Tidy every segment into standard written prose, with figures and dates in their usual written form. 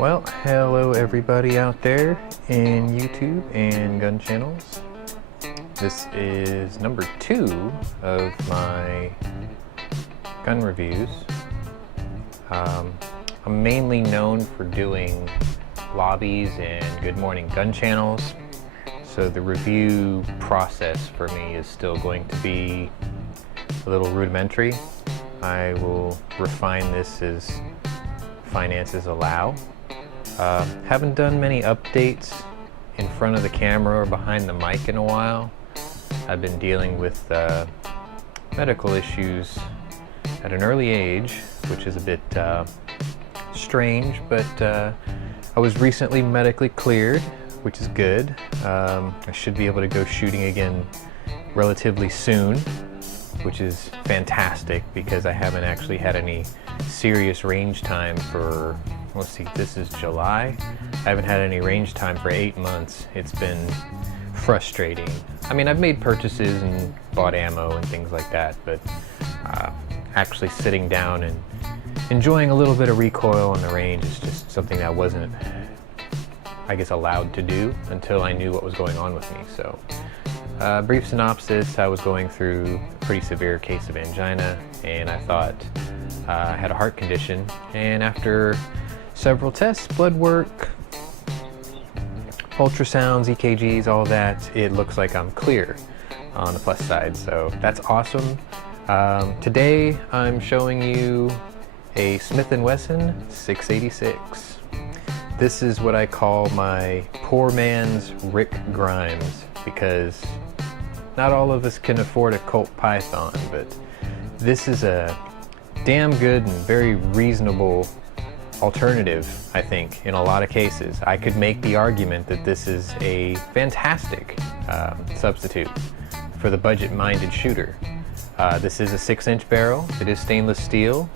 Well, hello everybody out there in YouTube and gun channels. This is number 2 of my gun reviews. I'm mainly known for doing lobbies and Good Morning Gun channels, so the review process for me is still going to be a little rudimentary. I will refine this as finances allow. Haven't done many updates in front of the camera or behind the mic in a while. I've been dealing with medical issues at an early age, which is a bit strange, but I was recently medically cleared, which is good. I should be able to go shooting again relatively soon, which is fantastic because I haven't actually had any serious range time for, let's see, this is July. I haven't had any range time for 8 months. It's been frustrating. I mean, I've made purchases and bought ammo and things like that, but actually sitting down and enjoying a little bit of recoil on the range is just something that wasn't, I guess, allowed to do until I knew what was going on with me. So brief synopsis, I was going through a pretty severe case of angina, and I thought I had a heart condition, and after several tests, blood work, ultrasounds, EKGs, all that, it looks like I'm clear on the plus side, so that's awesome. Today I'm showing you a Smith & Wesson 686. This is what I call my poor man's Rick Grimes, because not all of us can afford a Colt Python, but this is a damn good and very reasonable alternative, I think, in a lot of cases. I could make the argument that this is a fantastic substitute for the budget-minded shooter. This is a 6-inch barrel. It is stainless steel.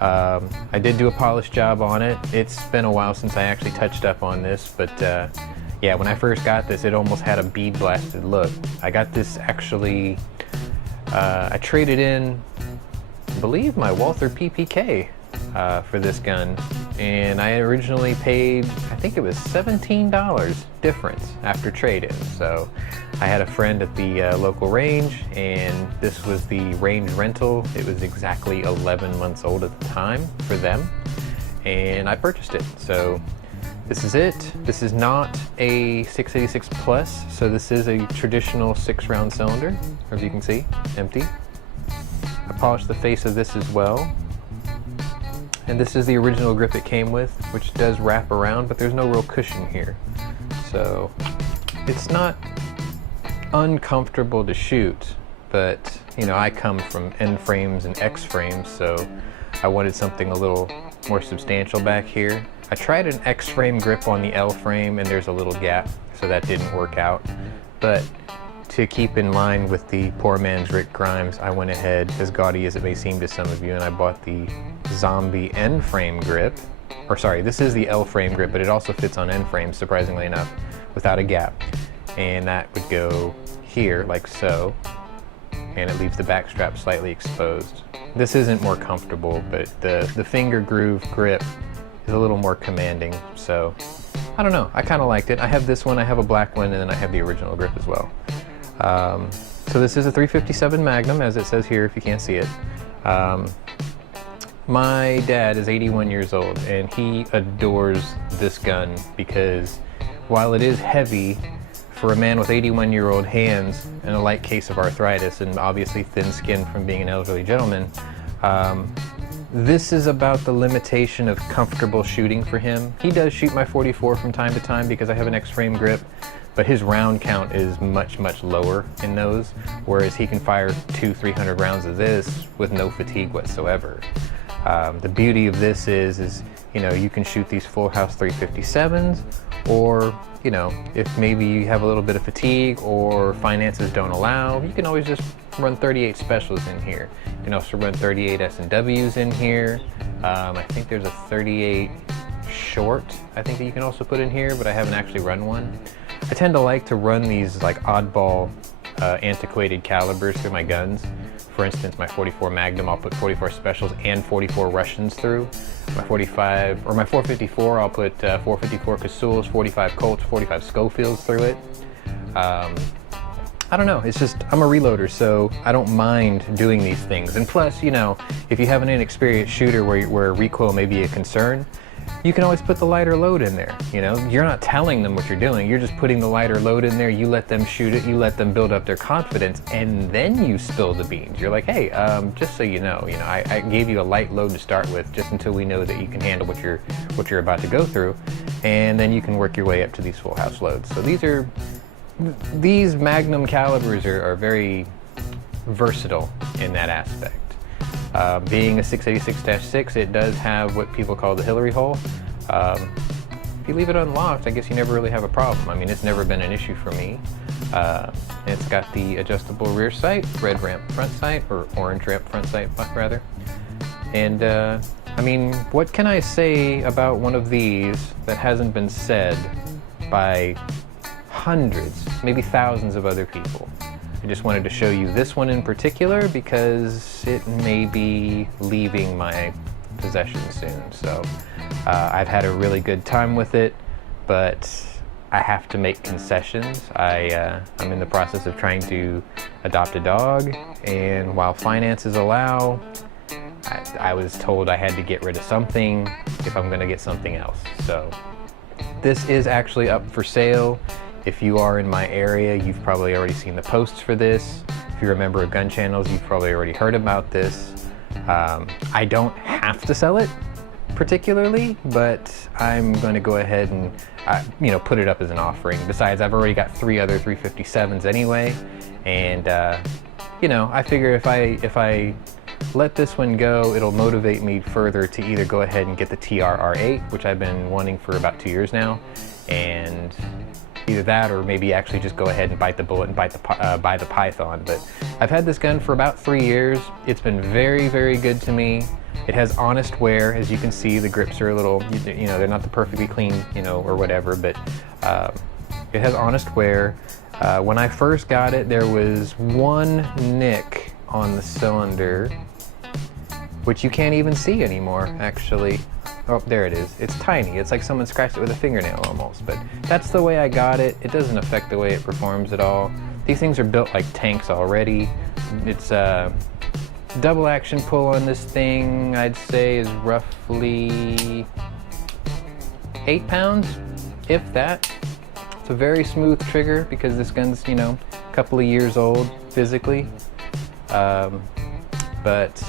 I did do a polish job on it. It's been a while since I actually touched up on this, but yeah, when I first got this, it almost had a bead blasted look. I got this actually, I traded in, I believe, my Walther PPK for this gun, and I originally paid, I think it was $17 difference after trade-in. So I had a friend at the local range, and this was the range rental. It was exactly 11 months old at the time for them, and I purchased it. So this is it. This is not a 686 plus, so this is a traditional 6-round cylinder, as you can see, empty. I polished the face of this as well. And this is the original grip it came with, which does wrap around, but there's no real cushion here. So it's not uncomfortable to shoot, but you know, I come from N frames and X frames, so I wanted something a little more substantial back here. I tried an X frame grip on the L frame, and there's a little gap, so that didn't work out. But to keep in line with the poor man's Rick Grimes, I went ahead, as gaudy as it may seem to some of you, and I bought the Zombie N frame grip. Or sorry, this is the L frame grip, but it also fits on N frames, surprisingly enough, without a gap. And that would go here, like so, and it leaves the back strap slightly exposed. This isn't more comfortable, but the finger groove grip is a little more commanding, so I don't know, I kind of liked it. I have this one, I have a black one, and then I have the original grip as well. So this is a 357 Magnum, as it says here if you can't see it. My dad is 81 years old, and he adores this gun because while it is heavy, for a man with 81-year-old hands and a light case of arthritis and obviously thin skin from being an elderly gentleman, this is about the limitation of comfortable shooting for him. He does shoot my 44 from time to time because I have an X-frame grip, but his round count is much, much lower in those, whereas he can fire 200-300 rounds of this with no fatigue whatsoever. The beauty of this is, you know, you can shoot these full house 357s, or, you know, if maybe you have a little bit of fatigue or finances don't allow, you can always just run 38 specials in here. You can also run 38 S&Ws in here. I think there's a 38 short, I think, that you can also put in here, but I haven't actually run one. I tend to like to run these like oddball antiquated calibers through my guns. For instance, my 44 Magnum, I'll put 44 Specials and 44 Russians through. My 45, or my 454, I'll put 454 Casuls, 45 Colts, 45 Schofields through it. I don't know, it's just, I'm a reloader, so I don't mind doing these things. And plus, you know, if you have an inexperienced shooter where recoil may be a concern, you can always put the lighter load in there. You know, you're not telling them what you're doing, you're just putting the lighter load in there, you let them shoot it, you let them build up their confidence, and then you spill the beans. You're like, hey, just so you know, I gave you a light load to start with, just until we know that you can handle what you're about to go through, and then you can work your way up to these full house loads. So these Magnum calibers are very versatile in that aspect. Being a 686-6, it does have what people call the Hillary hole. If you leave it unlocked, I guess you never really have a problem. I mean, it's never been an issue for me. It's got the adjustable rear sight, red ramp front sight, or orange ramp front sight, rather. And I mean, what can I say about one of these that hasn't been said by hundreds, maybe thousands of other people? I just wanted to show you this one in particular because it may be leaving my possession soon. So I've had a really good time with it, but I have to make concessions. I'm in the process of trying to adopt a dog, and while finances allow, I was told I had to get rid of something if I'm going to get something else. So this is actually up for sale. If you are in my area, you've probably already seen the posts for this. If you're a member of gun channels, you've probably already heard about this. I don't have to sell it particularly, but I'm going to go ahead and put it up as an offering. Besides, I've already got 3 other 357s anyway, and I figure if I let this one go, it'll motivate me further to either go ahead and get the TRR8, which I've been wanting for about 2 years now, and either that or maybe actually just go ahead and bite the bullet and buy the Python. But I've had this gun for about 3 years. It's been very, very good to me. It has honest wear. As you can see, the grips are a little, they're not the perfectly clean, or whatever, but it has honest wear. When I first got it, there was one nick on the cylinder, which you can't even see anymore, actually. Oh, there it is. It's tiny. It's like someone scratched it with a fingernail almost, but that's the way I got it. It doesn't affect the way it performs at all. These things are built like tanks already. It's double action pull on this thing, I'd say, is roughly 8 pounds, if that. It's a very smooth trigger because this gun's, a couple of years old physically. But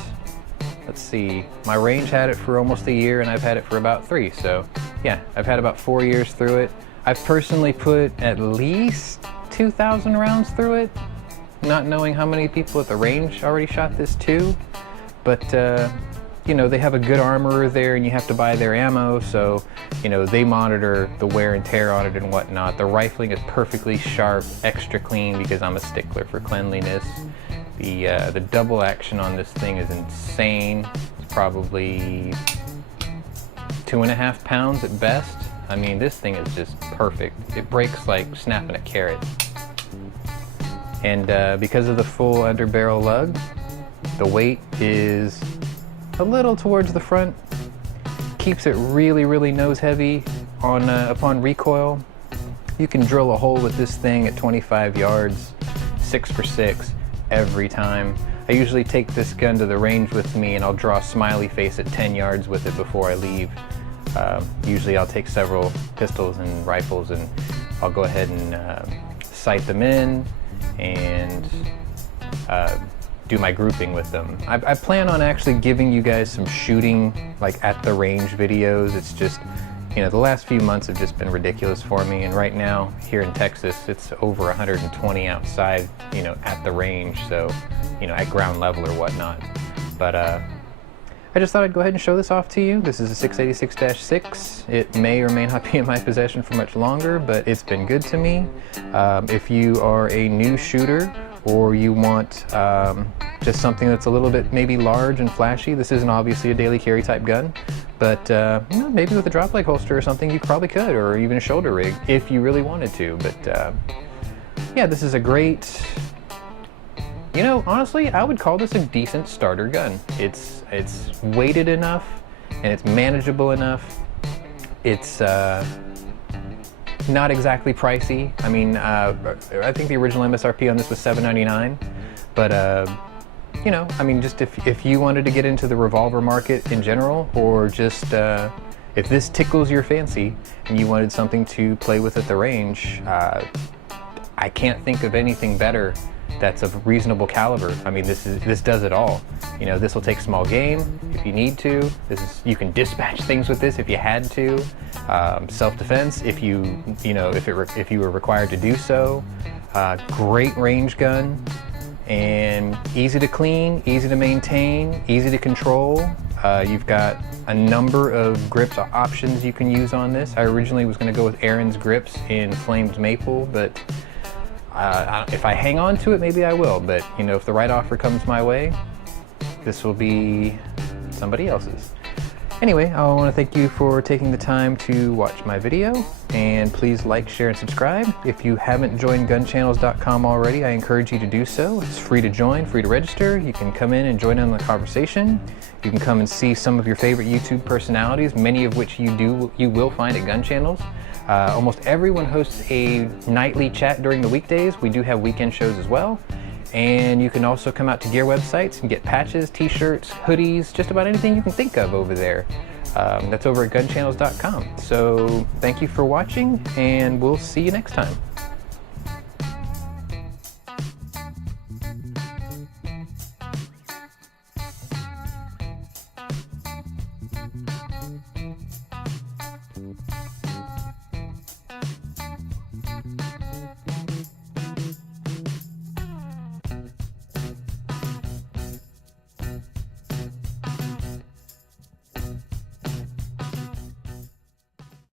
let's see, my range had it for almost a year and I've had it for about 3. So yeah, I've had about 4 years through it. I've personally put at least 2,000 rounds through it, not knowing how many people at the range already shot this too. But they have a good armorer there and you have to buy their ammo, so they monitor the wear and tear on it and whatnot. The rifling is perfectly sharp, extra clean because I'm a stickler for cleanliness. The double action on this thing is insane. It's probably 2.5 pounds at best. I mean, this thing is just perfect. It breaks like snapping a carrot. And because of the full underbarrel lug, the weight is a little towards the front. Keeps it really, really nose heavy on upon recoil. You can drill a hole with this thing at 25 yards, 6 for 6. Every time. I usually take this gun to the range with me and I'll draw a smiley face at 10 yards with it before I leave. Usually I'll take several pistols and rifles and I'll go ahead and sight them in and do my grouping with them. I plan on actually giving you guys some shooting like at the range videos. It's just, the last few months have just been ridiculous for me, and right now here in Texas it's over 120 outside, at the range, so at ground level or whatnot. But I just thought I'd go ahead and show this off to you. This is a 686-6. It may or may not be in my possession for much longer, but it's been good to me. If you are a new shooter or you want just something that's a little bit maybe large and flashy, this isn't obviously a daily carry type gun, but maybe with a drop leg holster or something you probably could, or even a shoulder rig if you really wanted to. But yeah, this is a great you know, honestly, I would call this a decent starter gun. It's weighted enough and it's manageable enough. It's not exactly pricey. I mean, I think the original MSRP on this was $7.99, but you know, I mean, just if you wanted to get into the revolver market in general, or just if this tickles your fancy and you wanted something to play with at the range, I can't think of anything better that's of reasonable caliber. I mean, this does it all. You know, this will take small game if you need to. You can dispatch things with this if you had to. Self-defense if you were required to do so. Great range gun, and easy to clean, easy to maintain, easy to control. You've got a number of grips options you can use on this. I originally was going to go with Aaron's grips in flamed maple, but if I hang on to it, maybe I will. But you know, if the right offer comes my way, this will be somebody else's. Anyway, I want to thank you for taking the time to watch my video, and please like, share, and subscribe. If you haven't joined gunchannels.com already, I encourage you to do so. It's free to join, free to register. You can come in and join in on the conversation. You can come and see some of your favorite YouTube personalities, many of which you will find at Gun Channels. Almost everyone hosts a nightly chat during the weekdays. We do have weekend shows as well. And you can also come out to gear websites and get patches, t-shirts, hoodies, just about anything you can think of over there. That's over at gunchannels.com. So thank you for watching, and we'll see you next time.